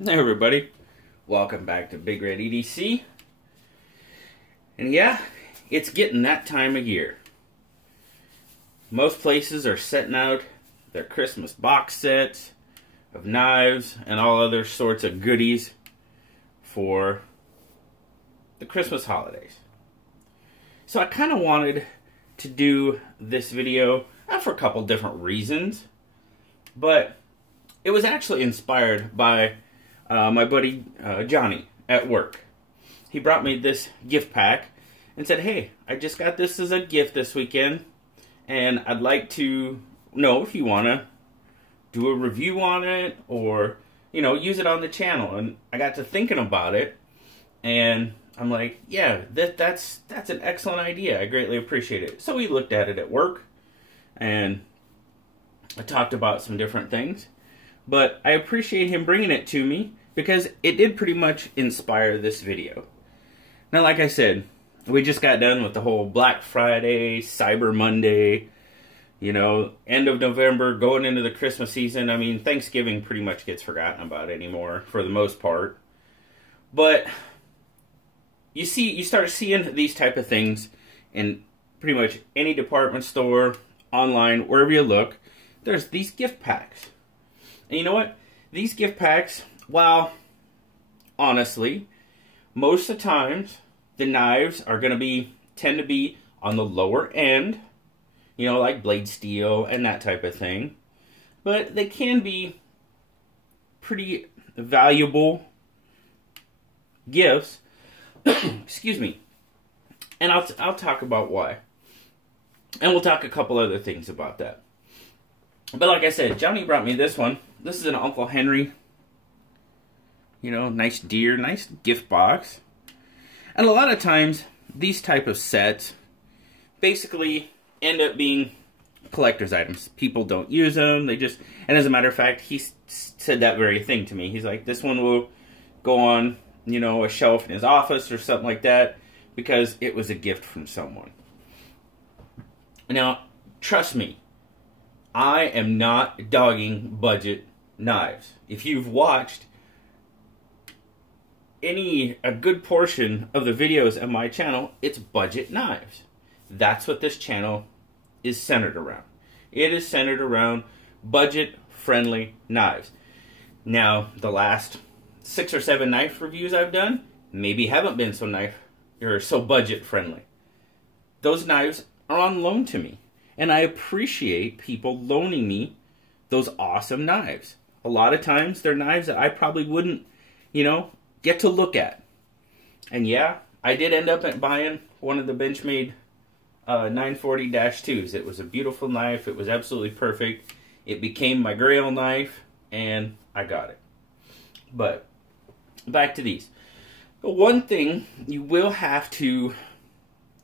Hey everybody, welcome back to Big Red EDC. And yeah, it's getting that time of year. Most places are setting out their Christmas box sets of knives and all other sorts of goodies for the Christmas holidays. So I kind of wanted to do this video, not for a couple different reasons, but it was actually inspired by my buddy Johnny at work. He brought me this gift pack and said, hey, I just got this as a gift this weekend, and I'd like to know if you want to do a review on it or, you know, use it on the channel. And I got to thinking about it, and I'm like, yeah, that's an excellent idea. I greatly appreciate it. So we looked at it at work, and I talked about some different things. But I appreciate him bringing it to me because it did pretty much inspire this video. Now, like I said, we just got done with the whole Black Friday, Cyber Monday, you know, end of November, going into the Christmas season. I mean, Thanksgiving pretty much gets forgotten about anymore for the most part. But you start seeing these type of things in pretty much any department store, online, wherever you look. There's these gift packs. And you know what? These gift packs, while honestly, most of the times the knives are going to tend to be on the lower end, you know, like blade steel and that type of thing. But they can be pretty valuable gifts. Excuse me. And I'll talk about why. And we'll talk a couple other things about that. But like I said, Johnny brought me this one. This is an Uncle Henry, you know, nice deer, nice gift box. And a lot of times, these type of sets basically end up being collector's items. People don't use them. They just, and as a matter of fact, he said that very thing to me. He's like, this one will go on, you know, a shelf in his office or something like that because it was a gift from someone. Now, trust me, I am not dogging budget knives. If you've watched a good portion of the videos on my channel, it's budget knives. That's what this channel is centered around. It is centered around budget-friendly knives. Now, the last 6 or 7 knife reviews I've done maybe haven't been so budget-friendly. Those knives are on loan to me. And I appreciate people loaning me those awesome knives. A lot of times, they're knives that I probably wouldn't, you know, get to look at. And yeah, I did end up buying one of the Benchmade 940-2s. It was a beautiful knife. It was absolutely perfect. It became my grail knife, and I got it. But back to these. But one thing you will have to,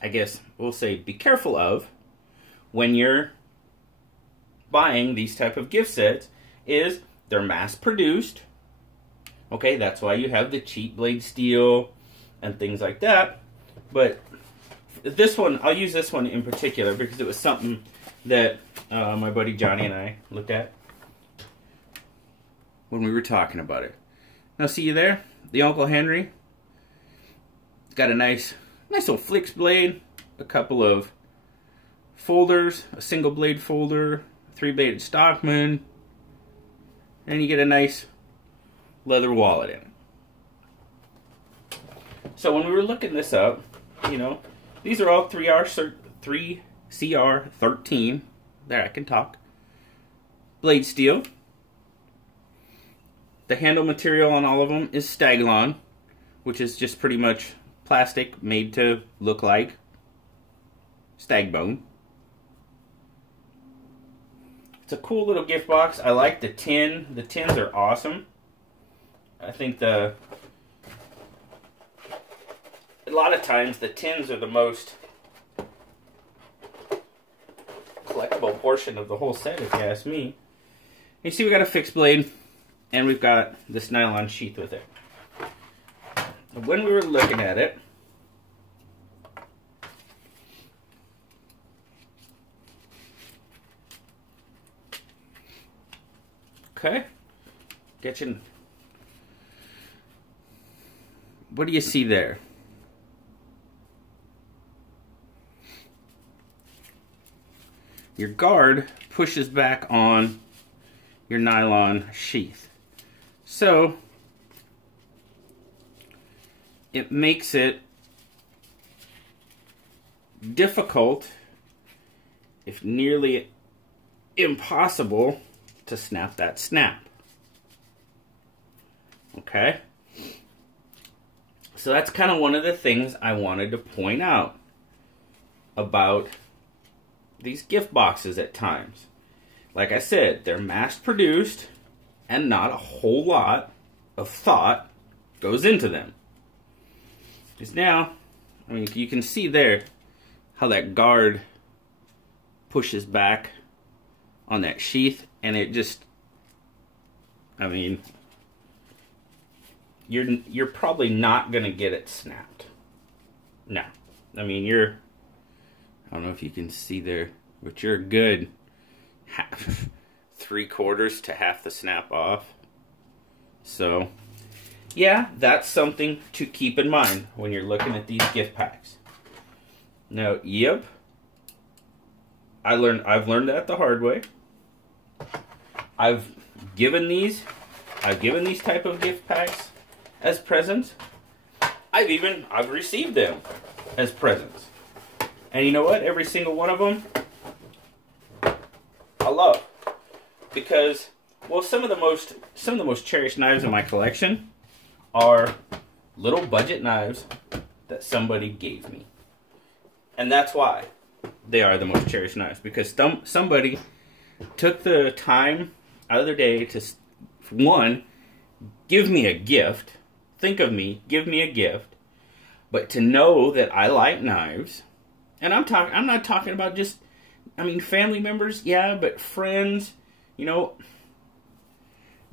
I guess we'll say, be careful of when you're buying these type of gift sets is they're mass produced. Okay, that's why you have the cheap blade steel and things like that. But this one, I'll use this one in particular because it was something that my buddy Johnny and I looked at when we were talking about it. Now see you there? The Uncle Henry. It's got a nice little flex blade, a couple of folders, a single blade folder, 3-bladed Stockman, and you get a nice leather wallet in it. So when we were looking this up, you know, these are all 3CR13, there I can talk, blade steel. The handle material on all of them is Staglon, which is just pretty much plastic made to look like stag bone. It's a cool little gift box. I like the tin. The tins are awesome. I think a lot of times the tins are the most collectible portion of the whole set, if you ask me. You see we got a fixed blade, and we've got this nylon sheath with it. When we were looking at it, okay, get you what do you see there? Your guard pushes back on your nylon sheath. So it makes it difficult, if nearly impossible, to snap that snap. Okay? So that's kind of one of the things I wanted to point out about these gift boxes at times. Like I said, they're mass produced and not a whole lot of thought goes into them. Because now, I mean, you can see there how that guard pushes back on that sheath, and it just, I mean, you're probably not gonna get it snapped. No, I mean, I don't know if you can see there, but you're a good half, 3/4 to half the snap off. So yeah, that's something to keep in mind when you're looking at these gift packs. Now, yep, I've learned that the hard way. I've given these type of gift packs as presents. I've received them as presents. And you know what? Every single one of them I love, because, well, some of the most cherished knives in my collection are little budget knives that somebody gave me. And that's why they are the most cherished knives, because somebody took the time out of their day to, one, give me a gift, think of me, give me a gift, but to know that I like knives. And I'm not talking about just, I mean, family members, yeah, but friends,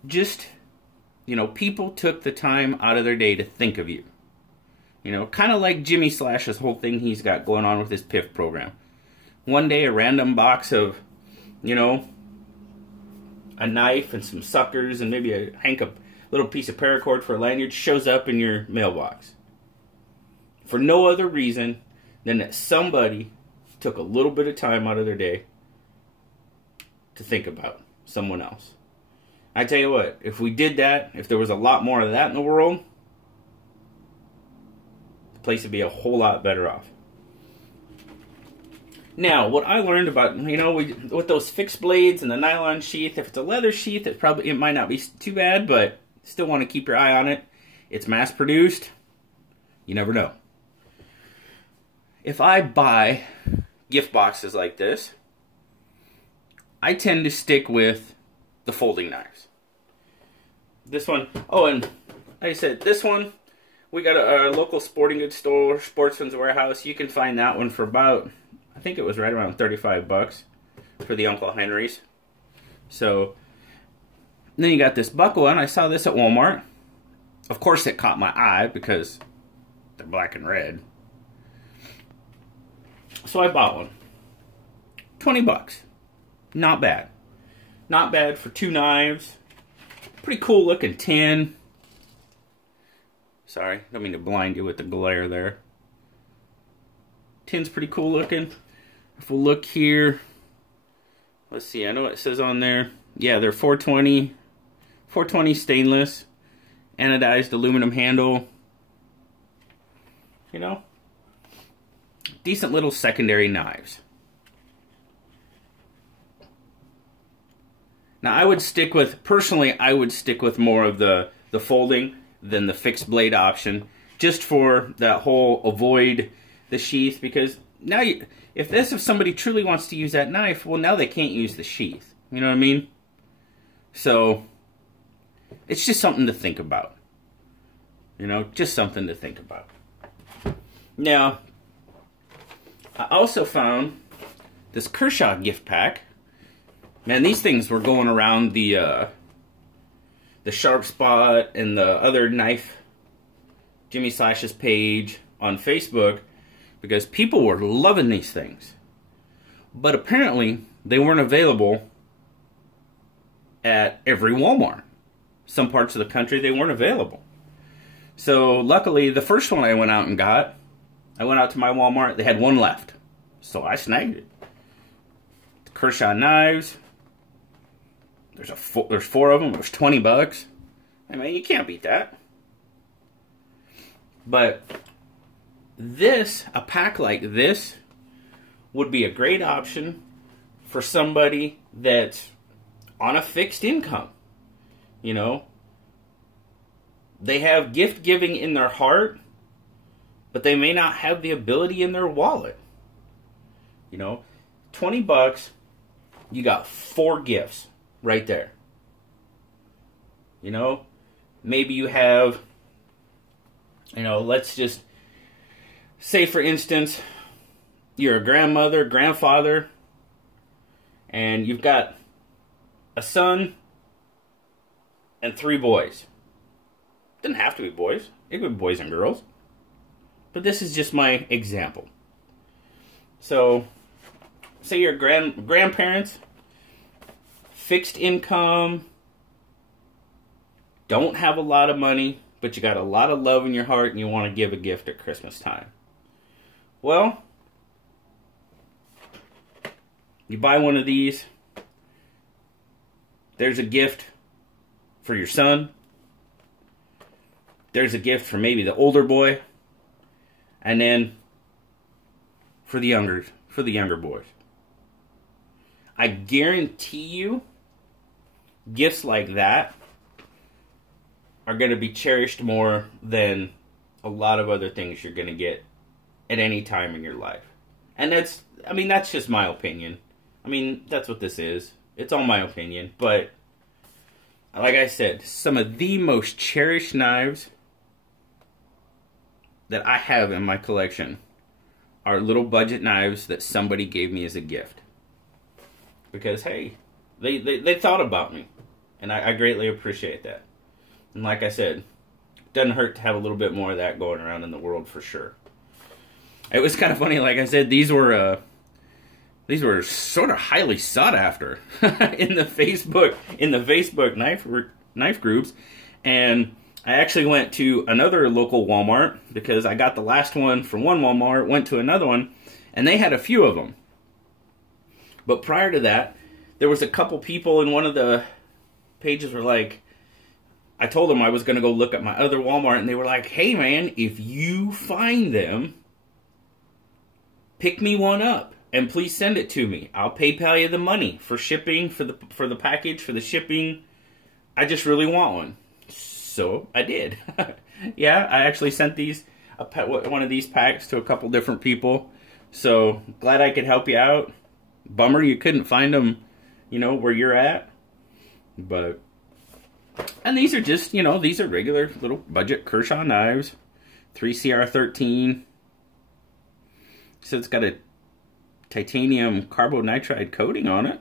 just, people took the time out of their day to think of you. Kind of like Jimmy Slash's whole thing he's got going on with his PIF program. One day, a random box of, a knife and some suckers and maybe a little piece of paracord for a lanyard shows up in your mailbox. For no other reason than that somebody took a little bit of time out of their day to think about someone else. I tell you what, if we did that, if there was a lot more of that in the world, the place would be a whole lot better off. Now, what I learned about, with those fixed blades and the nylon sheath, if it's a leather sheath, it might not be too bad, but still want to keep your eye on it. It's mass produced. You never know. If I buy gift boxes like this, I tend to stick with the folding knives. This one, oh, and like I said, this one, we got a local sporting goods store, Sportsman's Warehouse. You can find that one for about, I think it was right around 35 bucks for the Uncle Henry's. So, then you got this buckle one. I saw this at Walmart. Of course it caught my eye because they're black and red. So I bought one. 20 bucks. Not bad. Not bad for two knives. Pretty cool looking tin. Sorry, don't mean to blind you with the glare there. Tin's pretty cool looking. If we look here, let's see, I know it says on there, yeah, they're 420 stainless, anodized aluminum handle. Decent little secondary knives. Now I would stick with, personally, I would stick with more of the folding than the fixed blade option, just for that whole avoid the sheath, because now if somebody truly wants to use that knife, well, now they can't use the sheath. You know what I mean? So it's just something to think about. Just something to think about. Now, I also found this Kershaw gift pack. Man, these things were going around the Sharp Spot and the other knife Jimmy Slash's page on Facebook, because people were loving these things. But apparently, they weren't available at every Walmart. Some parts of the country, they weren't available. So luckily, the first one I went out and got, I went out to my Walmart, they had one left. So I snagged it. Kershaw knives. There's 4 of them. There's 20 bucks. I mean, you can't beat that. But a pack like this would be a great option for somebody that's on a fixed income. You know, they have gift giving in their heart, but they may not have the ability in their wallet. You know, 20 bucks, you got 4 gifts right there. You know, maybe you have, you know, let's just say, for instance, you're a grandmother, grandfather, and you've got a son and 3 boys. Doesn't have to be boys. It could be boys and girls. But this is just my example. So, say your grandparents, fixed income, don't have a lot of money, but you got a lot of love in your heart and you want to give a gift at Christmas time. Well, you buy one of these. There's a gift for your son. There's a gift for maybe the older boy. And then for the younger boys. I guarantee you, gifts like that are going to be cherished more than a lot of other things you're going to get at any time in your life. And that's just my opinion. I mean, that's what this is. It's all my opinion. But, like I said, some of the most cherished knives that I have in my collection are little budget knives that somebody gave me as a gift. Because, hey, they thought about me. And I greatly appreciate that. And like I said, it doesn't hurt to have a little bit more of that going around in the world for sure. It was kind of funny, like I said, these were sort of highly sought after in the Facebook knife groups. And I actually went to another local Walmart because I got the last one from one Walmart, went to another one, and they had a few of them. But prior to that, there was a couple people in one of the pages were like, I told them I was going to go look at my other Walmart, and they were like, hey man, if you find them, pick me one up and please send it to me. I'll PayPal you the money for shipping, for the package, for the shipping. I just really want one. So I did. Yeah, I actually sent one of these packs to a couple different people. So glad I could help you out. Bummer you couldn't find them, you know, where you're at. But, and these are just, you know, these are regular little budget Kershaw knives. 3CR13. So it's got a titanium carbonitride coating on it.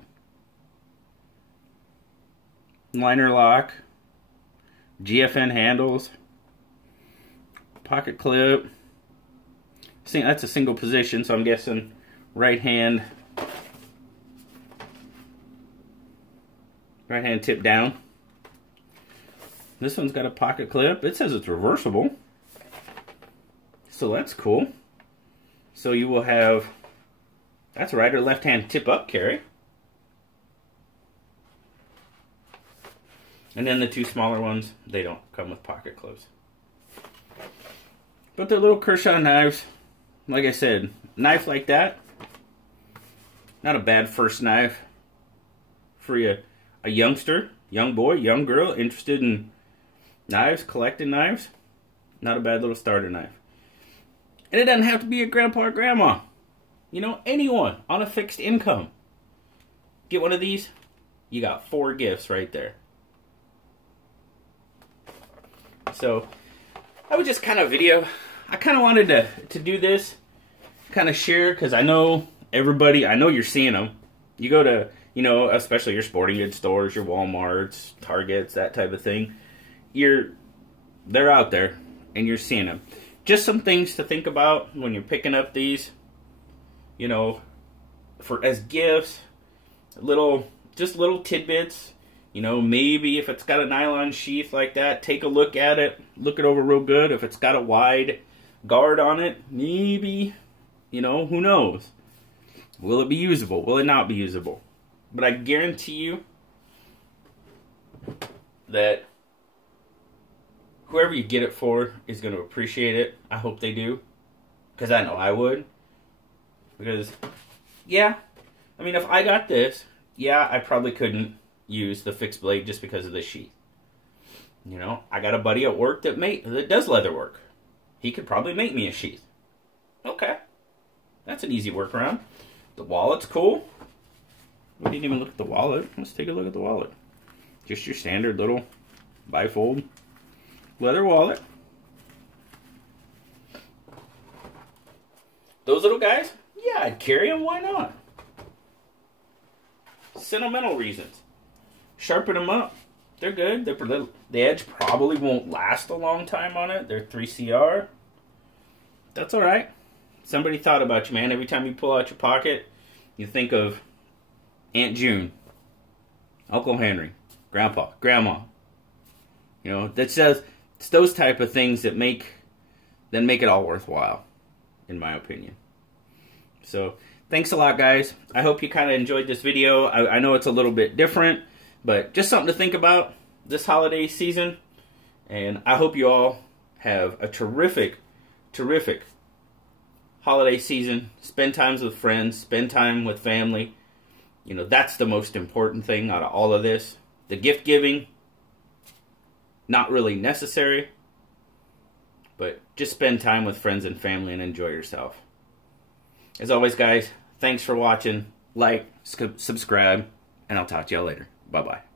Liner lock. GFN handles. Pocket clip. See, that's a single position, so I'm guessing right hand tip down. This one's got a pocket clip. It says it's reversible. So that's cool. So you will have, that's right or left hand tip up carry. And then the 2 smaller ones, they don't come with pocket clips. But they're little Kershaw knives. Like I said, knife like that, not a bad first knife for a youngster, young boy, young girl, interested in knives, collecting knives. Not a bad little starter knife. And it doesn't have to be a grandpa or grandma. You know, anyone on a fixed income. Get one of these, you got 4 gifts right there. So, that was just kind of a video. I kind of wanted to do this, kind of share, because I know everybody, I know you're seeing them. You go to, you know, especially your sporting goods stores, your Walmarts, Targets, that type of thing. They're out there, and you're seeing them. Just some things to think about when you're picking up these, you know, as gifts, just little tidbits. You know, maybe if it's got a nylon sheath like that, take a look at it. Look it over real good. If it's got a wide guard on it, maybe, you know, who knows? Will it be usable? Will it not be usable? But I guarantee you that whoever you get it for is going to appreciate it. I hope they do. Because I know I would. Because, yeah, I mean, if I got this, yeah, I probably couldn't use the fixed blade just because of the sheath. You know, I got a buddy at work that does leather work. He could probably make me a sheath. Okay. That's an easy workaround. The wallet's cool. We didn't even look at the wallet. Let's take a look at the wallet. Just your standard little bifold leather wallet. Those little guys, yeah, I'd carry them. Why not? Sentimental reasons. Sharpen them up. They're good. The edge probably won't last a long time on it. They're 3CR. That's all right. Somebody thought about you, man. Every time you pull out your pocket, you think of Aunt June, Uncle Henry, Grandpa, Grandma. You know, it's those type of things that make it all worthwhile, in my opinion. So, thanks a lot, guys. I hope you kind of enjoyed this video. I know it's a little bit different, but just something to think about this holiday season. And I hope you all have a terrific, terrific holiday season. Spend time with friends. Spend time with family. You know, that's the most important thing out of all of this. The gift giving, not really necessary. But just spend time with friends and family and enjoy yourself. As always, guys, thanks for watching. Like, subscribe, and I'll talk to y'all later. Bye-bye.